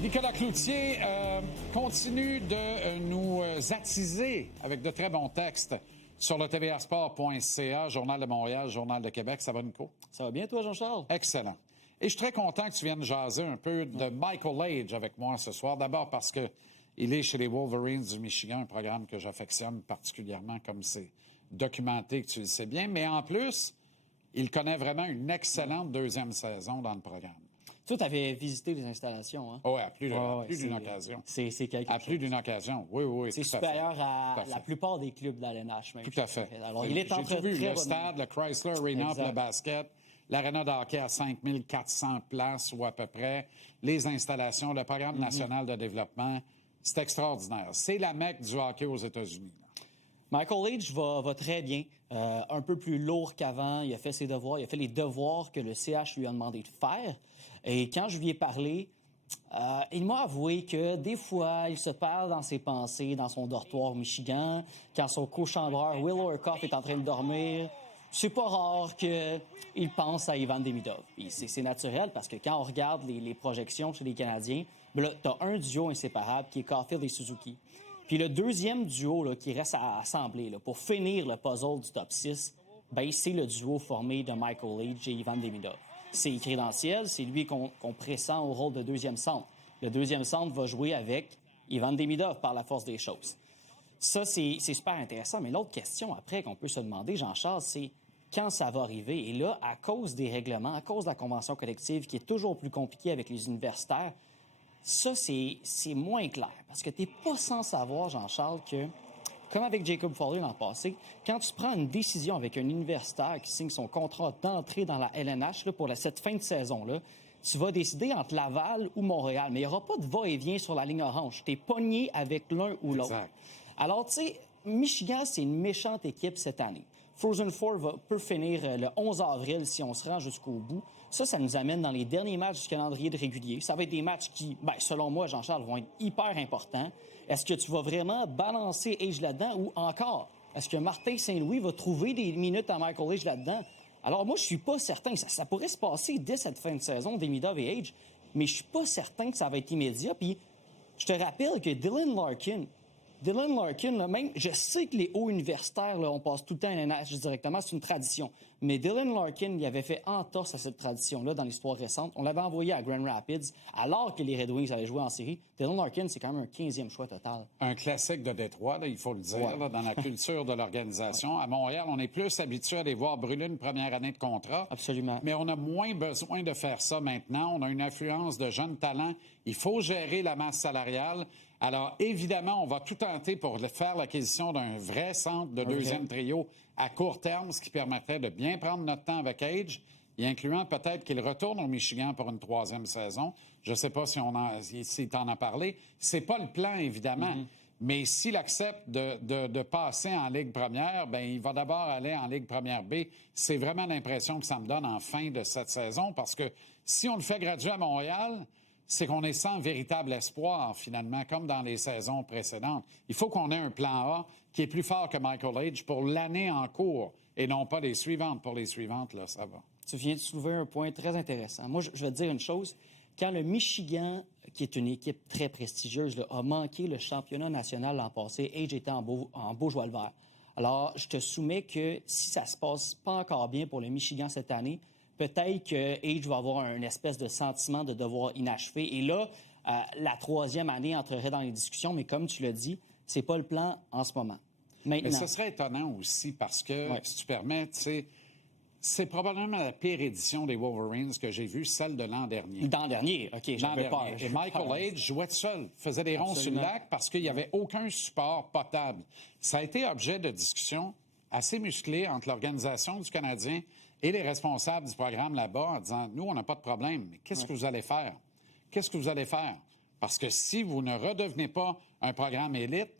Nicolas Cloutier continue de nous attiser avec de très bons textes sur le tvasport.ca, Journal de Montréal, Journal de Québec. Ça va, Nico? Ça va bien, toi, Jean-Charles? Excellent. Et je suis très content que tu viennes jaser un peu de Michael Age avec moi ce soir. D'abord parce que il est chez les Wolverines du Michigan, un programme que j'affectionne particulièrement, comme c'est documenté, que tu le sais bien. Mais en plus, il connaît vraiment une excellente deuxième saison dans le programme. Toi, tu avais visité les installations, hein? Oui, à plus d'une occasion. C'est quelque chose. À plus d'une occasion, oui. C'est supérieur à la plupart des clubs de la LNH, même. Tout à fait. Alors, il est en train de vu le stade, le Chrysler Arena pour le basket, l'aréna de hockey à 5400 places ou à peu près, les installations, le programme national de développement, c'est extraordinaire. C'est la Mecque du hockey aux États-Unis. Michael Age va très bien, un peu plus lourd qu'avant. Il a fait ses devoirs, il a fait les devoirs que le CH lui a demandé de faire. Et quand je lui ai parlé, il m'a avoué que des fois, il se perd dans ses pensées, dans son dortoir au Michigan, quand son co-chambreur Will Orkoff est en train de dormir. C'est pas rare qu'il pense à Ivan Demidov. Et c'est naturel parce que quand on regarde les projections chez les Canadiens, ben là, t'as un duo inséparable qui est Caulfield et Suzuki. Puis le deuxième duo là, qui reste à assembler là, pour finir le puzzle du top 6, ben, c'est le duo formé de Michael Age et Ivan Demidov. C'est crédentiel, c'est lui qu'on pressent au rôle de deuxième centre. Le deuxième centre va jouer avec Ivan Demidov par la force des choses. Ça, c'est super intéressant. Mais l'autre question après qu'on peut se demander, Jean-Charles, c'est quand ça va arriver. Et là, à cause des règlements, à cause de la convention collective qui est toujours plus compliquée avec les universitaires, ça, c'est moins clair. Parce que tu n'es pas sans savoir, Jean-Charles, que, comme avec Jacob Foley l'an passé, quand tu prends une décision avec un universitaire qui signe son contrat d'entrée dans la LNH là, pour cette fin de saison-là, tu vas décider entre Laval ou Montréal. Mais il n'y aura pas de va-et-vient sur la ligne orange. Tu es pogné avec l'un ou l'autre. Alors, tu sais, Michigan, c'est une méchante équipe cette année. Frozen Four peut finir le 11 avril si on se rend jusqu'au bout. Ça nous amène dans les derniers matchs du calendrier de régulier. Ça va être des matchs qui, selon moi, Jean-Charles, vont être hyper importants. Est-ce que tu vas vraiment balancer Age là-dedans ou encore, est-ce que Martin Saint-Louis va trouver des minutes à Michael Age là-dedans? Alors moi, je suis pas certain. Ça pourrait se passer dès cette fin de saison, Demidov et Age, mais je suis pas certain que ça va être immédiat. Puis je te rappelle que Dylan Larkin, là, même, je sais que les hauts universitaires, là, on passe tout le temps à l'NH directement, c'est une tradition. Mais Dylan Larkin, il avait fait entorse à cette tradition-là dans l'histoire récente. On l'avait envoyé à Grand Rapids, alors que les Red Wings avaient joué en série. Dylan Larkin, c'est quand même un 15e choix total. Un classique de Détroit, là, il faut le dire, là, dans la culture de l'organisation. À Montréal, on est plus habitué à les voir brûler une première année de contrat. Absolument. Mais on a moins besoin de faire ça maintenant. On a une affluence de jeunes talents. Il faut gérer la masse salariale. Alors, évidemment, on va tout tenter pour faire l'acquisition d'un vrai centre de deuxième trio à court terme, ce qui permettrait de bien prendre notre temps avec Age, et incluant peut-être qu'il retourne au Michigan pour une troisième saison. Je ne sais pas si t'en as parlé. C'est pas le plan, évidemment. Mais s'il accepte de passer en Ligue première, ben il va d'abord aller en Ligue première B. C'est vraiment l'impression que ça me donne en fin de cette saison, parce que si on le fait graduer à Montréal, c'est qu'on est sans véritable espoir, finalement, comme dans les saisons précédentes. Il faut qu'on ait un plan A qui est plus fort que Michael Age pour l'année en cours et non pas les suivantes. Pour les suivantes, là, ça va. Tu viens de soulever un point très intéressant. Moi, je vais te dire une chose. Quand le Michigan, qui est une équipe très prestigieuse, là, a manqué le championnat national l'an passé, Age était en beau joie le vert. Alors, je te soumets que si ça se passe pas encore bien pour le Michigan cette année, peut-être que Age va avoir un espèce de sentiment de devoir inachevé. Et là, la troisième année entrerait dans les discussions, mais comme tu l'as dit, c'est pas le plan en ce moment. Maintenant, mais ce serait étonnant aussi parce que, si tu permets, tu sais, c'est probablement la pire édition des Wolverines que j'ai vue, celle de l'an dernier. L'an dernier, OK, j'avais peur. Et Michael Age jouait tout seul, faisait des ronds sur le lac parce qu'il n'y avait aucun support potable. Ça a été objet de discussion assez musclée entre l'organisation du Canadien et les responsables du programme là-bas en disant, nous, on n'a pas de problème, mais qu'est-ce que vous allez faire? Qu'est-ce que vous allez faire? Parce que si vous ne redevenez pas un programme élite,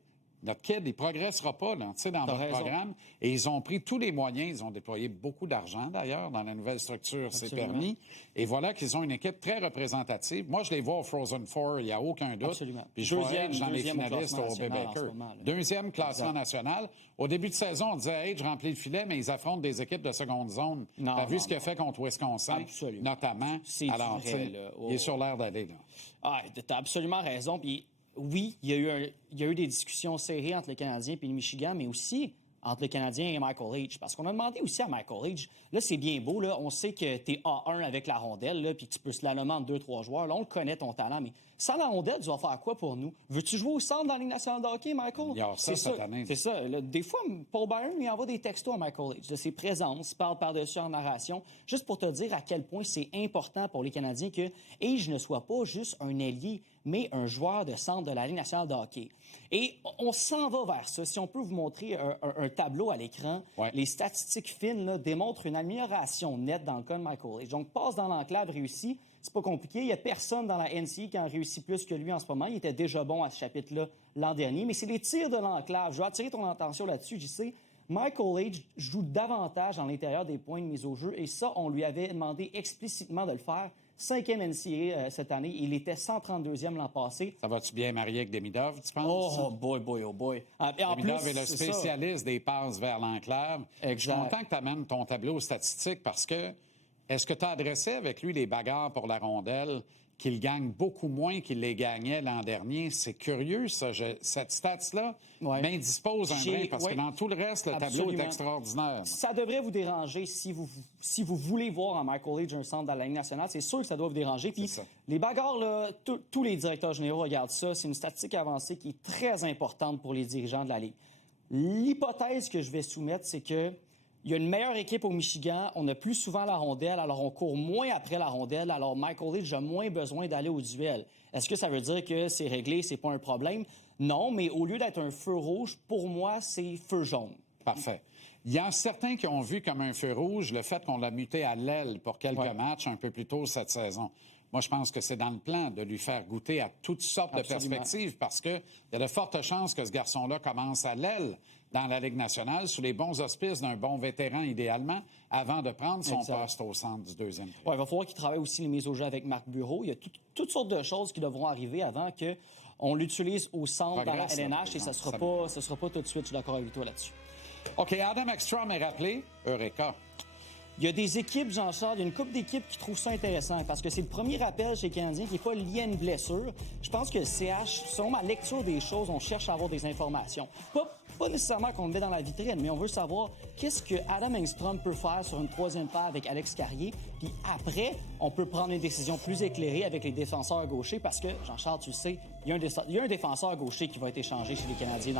notre kid, il ne progressera pas là, dans T'as votre raison. programme. Et ils ont pris tous les moyens. Ils ont déployé beaucoup d'argent, d'ailleurs, dans la nouvelle structure. C'est Absolument. permis. Et voilà qu'ils ont une équipe très représentative. Moi, je les vois au Frozen Four, il n'y a aucun doute. Absolument. Puis je vois Deuxième Edge dans les au finalistes classement au Ray national en Baker. ce moment, là. Deuxième classement Exact. national. Au début de saison, on disait Edge remplit le filet, mais ils affrontent des équipes de seconde zone. Non, Tu as vu non, ce qu'il a fait contre Wisconsin, Absolument. notamment. C'est Alors, vrai, tu sais, là. il est sur l'air d'aller, là. Ah, tu as absolument raison. Puis oui, il y a eu des discussions serrées entre le Canadien et le Michigan, mais aussi entre le Canadien et Michael H. Parce qu'on a demandé aussi à Michael H. Là, c'est bien beau, là. On sait que tu es A1 avec la rondelle, là, puis que tu peux slalomer entre 2-3 joueurs. Là, on le connaît, ton talent, mais sans la rondelle, tu vas faire quoi pour nous? Veux-tu jouer au centre dans la Ligue nationale de hockey, Michael? Il y a ça cette année. C'est ça. Là, des fois, Paul Byron lui envoie des textos à Michael H. de ses présences, parle par-dessus en narration, juste pour te dire à quel point c'est important pour les Canadiens que H ne soit pas juste un ailier, mais un joueur de centre de la Ligue nationale de hockey. Et on s'en va vers ça. Si on peut vous montrer un tableau à l'écran, Ouais. les statistiques fines là, démontrent une amélioration nette dans le cas de Michael H. Donc, passe dans l'enclave réussi. C'est pas compliqué. Il n'y a personne dans la NCAA qui en réussit plus que lui en ce moment. Il était déjà bon à ce chapitre-là l'an dernier. Mais c'est les tirs de l'enclave. Je veux attirer ton attention là-dessus, JC. Michael H joue davantage dans l'intérieur des points de mise au jeu. Et ça, on lui avait demandé explicitement de le faire. 5e NCAA cette année. Il était 132e l'an passé. Ça va-tu bien marier avec Demidov, tu penses? Oh boy, boy, oh boy. Et en Demidov est le c'est ça. spécialiste des passes vers l'enclave. Je suis Exact. content que tu amènes ton tableau statistique parce que est-ce que tu as adressé avec lui les bagarres pour la rondelle qu'il gagne beaucoup moins qu'il les gagnait l'an dernier? C'est curieux, ça. Cette stats-là Ouais. m'indispose un brin parce ouais. que dans tout le reste, le tableau Absolument. est extraordinaire. Ça devrait vous déranger si vous voulez voir en Michael H un centre dans la Ligue nationale. C'est sûr que ça doit vous déranger. Puis C'est ça. les bagarres, là, tous les directeurs généraux regardent ça. C'est une statistique avancée qui est très importante pour les dirigeants de la Ligue. L'hypothèse que je vais soumettre, c'est que il y a une meilleure équipe au Michigan. On a plus souvent la rondelle, alors on court moins après la rondelle. Alors Michael H a moins besoin d'aller au duel. Est-ce que ça veut dire que c'est réglé, c'est pas un problème? Non, mais au lieu d'être un feu rouge, pour moi, c'est feu jaune. Parfait. Il y a certains qui ont vu comme un feu rouge le fait qu'on l'a muté à l'aile pour quelques Ouais. matchs un peu plus tôt cette saison. Moi, je pense que c'est dans le plan de lui faire goûter à toutes sortes Absolument. de perspectives parce qu'il y a de fortes chances que ce garçon-là commence à l'aile dans la Ligue nationale sous les bons auspices d'un bon vétéran, idéalement, avant de prendre son Exact. poste au centre du deuxième trio. Ouais, il va falloir qu'il travaille aussi les mises au jeu avec Marc Bureau. Il y a toutes sortes de choses qui devront arriver avant qu'on l'utilise au centre dans la Progresse, là, LNH et ça ça sera pas tout de suite. Je suis d'accord avec toi là-dessus. OK, Adam Ekstrom est rappelé. Eureka. Il y a des équipes, Jean-Charles, il y a une couple d'équipes qui trouvent ça intéressant parce que c'est le premier rappel chez les Canadiens qui n'est pas lié à une blessure. Je pense que le CH, selon ma lecture des choses, on cherche à avoir des informations. Pas nécessairement qu'on le met dans la vitrine, mais on veut savoir qu'est-ce que Adam Engstrom peut faire sur une troisième paire avec Alex Carrier. Puis après, on peut prendre une décision plus éclairée avec les défenseurs gauchers parce que, Jean-Charles, tu le sais, il y a un défenseur gaucher qui va être échangé chez les Canadiens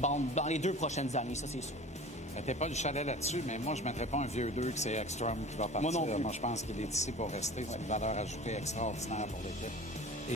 dans les 2 prochaines années, ça c'est sûr. Mettez pas le chalet là-dessus, mais moi, je ne mettrais pas un vieux 2 que c'est Ekstrom qui va partir. Moi non plus. Moi, je pense qu'il est ici pour rester. C'est une valeur ajoutée extraordinaire pour l'équipe.